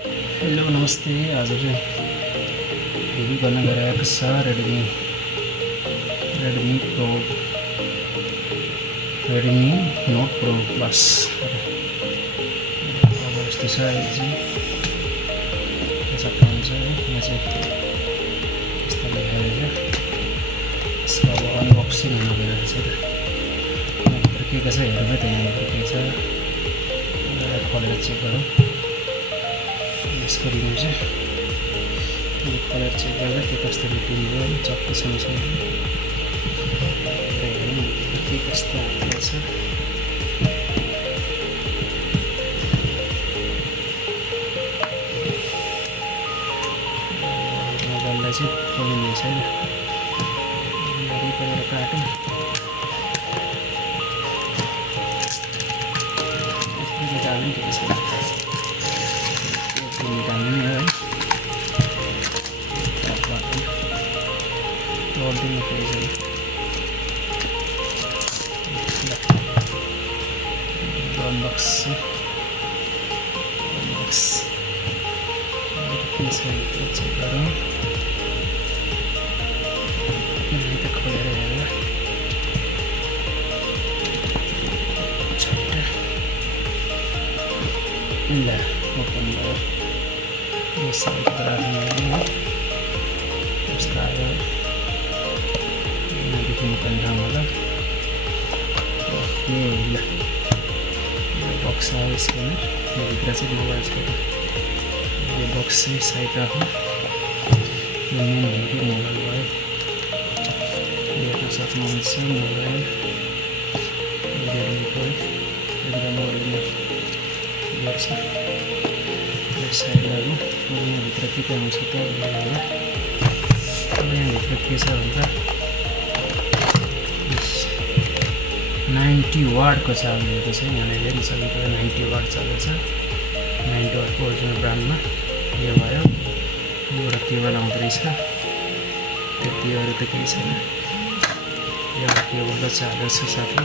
Hello नमस्ते। आज चाहिँ रिभ्यू गर्न गइरहेको छ रेडमी नोट प्रो प्लस। अब यस्तो छ यो चाहिँ चक्का हुन्छ है। यहाँ चाहिँ यस्तो लेखेको छ। यसको अब अनबक्सिङ हुनु गइरहेको छ। यहाँभित्र के छ हेरौँ त। यहाँभित्र के छ खोलेर चेक गरौँ। यसको रिभ्यू चाहिँ कलर चेक गर्दा के कस्तो रिभ्यू हो है। चक्की छ हेरौँ के कस्तो आएको छ। मोबाइललाई चाहिँ खोलिँदैछ होइन। गरेर काटौँ। निकाल्नु ठिकै छ। निकाल्नु है। तोड्दिनु फेरि अनबक्स के छ चेक गरौँ। खोलेर हेरेर ल ओपन भयो। यो साइडबाट राख्नु यस्तो आयो। यहाँदेखि पनि ठाउँमा ओके ल यो बक्स आयो। स्क्यानर योभित्र चाहिँ मोबाइल छ। यो बक्स चाहिँ साइड राख्नु। यो मेन भनेको मोबाइल भयो। हेर्न सक्नुहुन्छ मोबाइल रेडमीको एकदम मोबाइलमा गर्छ। साइड लाग्नु। यहाँभित्र के के आउँछ त यहाँभित्र के छ भन्दा 90 वाटको चार्जरको छ। यहाँले हेर्न सक्नुहुन्छ 90 वाट चल्दैछ। 90 वाटको ओरिजिनल ब्रान्डमा यो भयो। एउटा केबल आउँदो रहेछ। त्यति अरू त केही छैन। एउटा केबल र चार्जर छ साथै।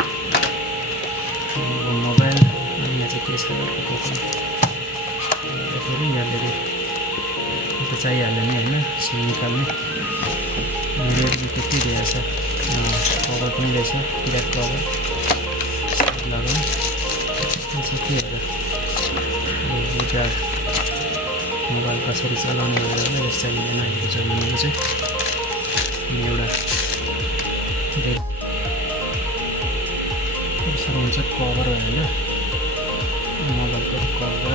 मोबाइल अनि यहाँ चाहिँ के छ फेरि यहाँले त चाहिहाल्यो नि होइन। सिम निकाल्ने रेडमीको के दिएको छ। कभर पनि रहेछ। ब्याक कभर लगाउँ। यो चाहिँ के होला गिटार मोबाइल कसरी चलाउने भनेर यस चाहिँदैन अहिलेको जमानामा चाहिँ। अनि एउटा यसो हुन्छ कभर होइन मोबाइलको कभर।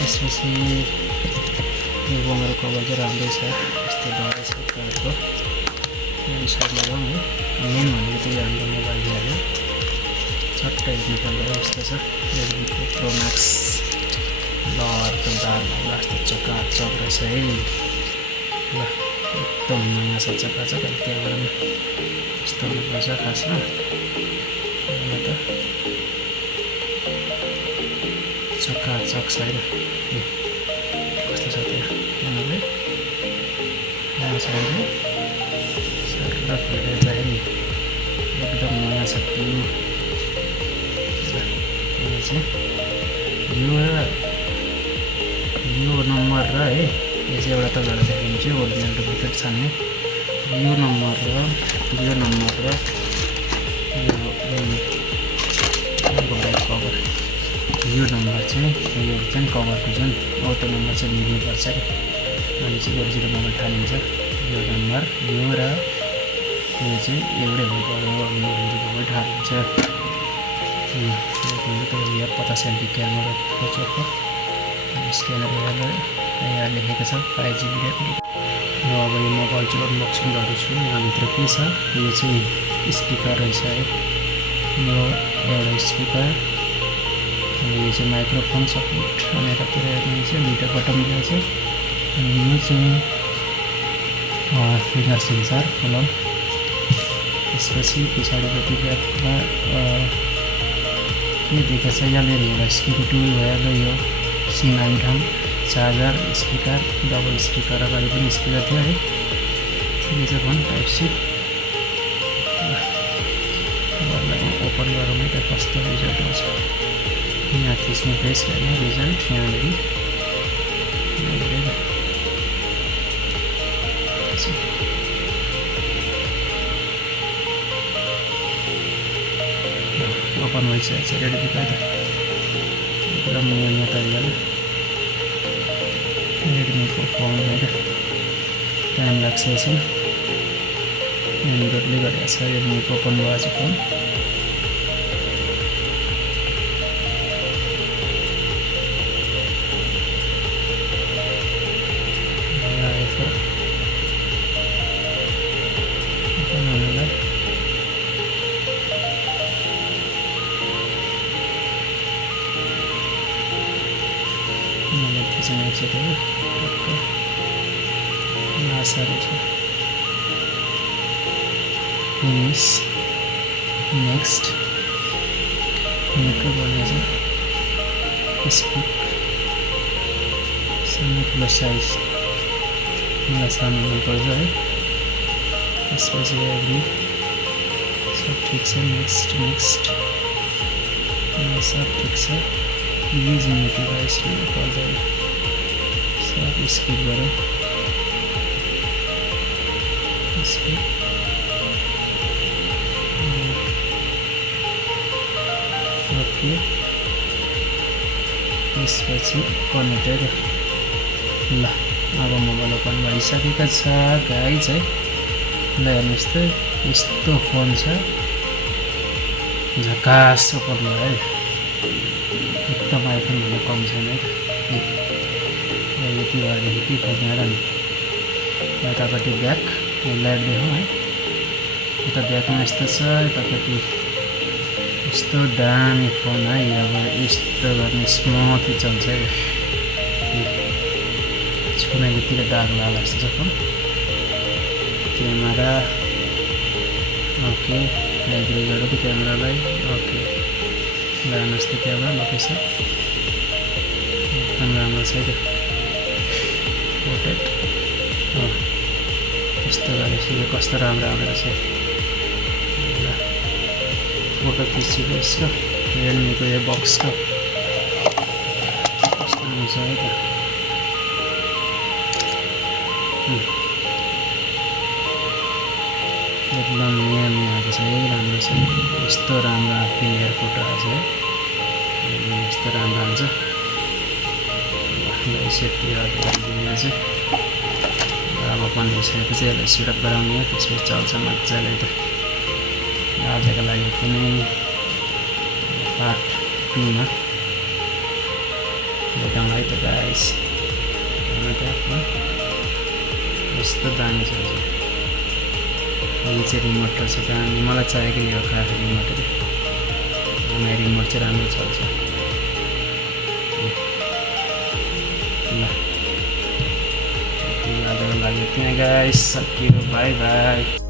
त्यसपछि यो बङ्गाल कभर चाहिँ राम्रै छ। यस्तो डरै छ कभरको। यो साइड लगाउँ है। मेन भनेको चाहिँ हाम्रो मोबाइल दिइहाल्यो। चट्ट निकाल्दा यस्तो छ रेडमी प्रो म्याक्स। ल अर्को दार्ला यस्तो चकाचक रहेछ है। ल एकदम नयाँ छ चकाचक। अनि त्यहाँबाट पनि यस्तो हुनुपर्छ खासमा। त चकाचक छ होइन। कस्तो छ त्यहाँ यहाँले यहाँ छ अहिले सरला खोलेर चाहिँ नि एकदम नयाँ छ त्यो। यहाँ चाहिँ यो नम्बर र है यो चाहिँ एउटा तपाईँहरूलाई देखाइदिन्छु। ओरिजिनल डुप्लिकेट छ नि। यो नम्बर र यो कभर। यो नम्बर चाहिँ यो चाहिँ कभरको जुन अटो नम्बर चाहिँ लिनुपर्छ कि अनि चाहिँ ओरिजिनल मोबाइल ठानिन्छ। यो नम्बर यो र यो चाहिँ एउटै हुनुपर्यो। अनि ओरिजिनल मोबाइल ठानिन्छ। यो 50 MP क्यामेरा खोजेको स्क्यानर यहाँ लेखेको छ 5GB ऱ्याम। अब यो मोबाइल चाहिँ अनबक्सिङ गर्दैछु। यहाँभित्र के छ यो चाहिँ स्पिकर रहेछ है। यो एउटा स्पिकर अनि यो चाहिँ माइक्रोफोन सपोर्ट। अनि यतातिर हेर्नुहुन्छ दुईवटा बटन दिएको छ। अनि यो चाहिँ फिङ्गर सेन्सर फुलम। त्यसपछि पछाडिपट्टि ब्याकमा के दिएको छ यहाँनिर एउटा स्क्रिन टुल भइहाल्यो। यो सिम हाल्ने ठाउँ चार्जर स्पिकर डबल स्पिकर अगाडि पनि स्पिकर थियो है। यो चाहिँ भन टाइप सी। ओपन गरौँ है त कस्तो रिजल्ट आउँछ। यहाँ थिच्नु बेस्ट होइन रिजल्ट यहाँनिर ओपन भइसकेको छ रेडी देखाइ त एकदम नयाँ तरिकाले रेडमीको फोन होइन टाइम लाग्छ यसो एन्ड्रोइडले गरेको छ रेडमीको ओपन भएको छ फोन नेक्स्ट नेटवर्क भन्ने छ स्पिक सानो ठुलो साइज मलाई सानो मनपर्छ है त्यसपछि एग्री सब ठिक छ नेक्स्ट सब ठिक छ युजिङ डिभाइस पर्दैन सब स्किप गरौँ स्किप ओके त्यसपछि कनेक्टेड ल अब मोबाइल ओपन भइसकेको छ गाइज है ल हेर्नुहोस् त यस्तो फोन छ झकास ओपन भयो है एकदम आइफोन भन्दा कम छैन है यति भएदेखि के खोज्ने र नि यतापट्टि ब्याक लाइट देखाउँ है यता ब्याकमा यस्तो छ यतापट्टि यस्तो दामी फोन है अब यस्तो गर्ने स्मुथली चल्छ है छुने बित्तिकै दाग लाग्ला जस्तो छ फोन क्यामेरा ओके एग्री गरौँ क्यामेरालाई ओके लानुहोस् त क्यामेरा लोकेसन एकदम राम्रो छ है पोर्ट्रेट यस्तो गरेपछि यो कस्तो राम्रो आउँदो रहेछ ल फोटो खिचेको यसको रियलमीको यो बक्सको कस्तो आउँछ है त एकदम नयाँ आएको छ है राम्रो छ यस्तो राम्रो क्लियर फोटो आएको छ है यस्तो राम्रो आउँछ सेफ्टी गरिदिने चाहिँ अब ओपन भइसकेपछि यसलाई सिटअप गराउने हो त्यसपछि चल्छ मजाले त आजको लागि कुनै पार्ट 2 मा देखाउँला है त गाइस यस्तो दामी छ यो चाहिँ रिमोट रहेछ दामी मलाई चाहिएको नि हो खास रिमोट मेरो रिमोट चाहिँ राम्रो चल्छ ल आजको लागि त्यहाँ गाइस सकियो बाई बाई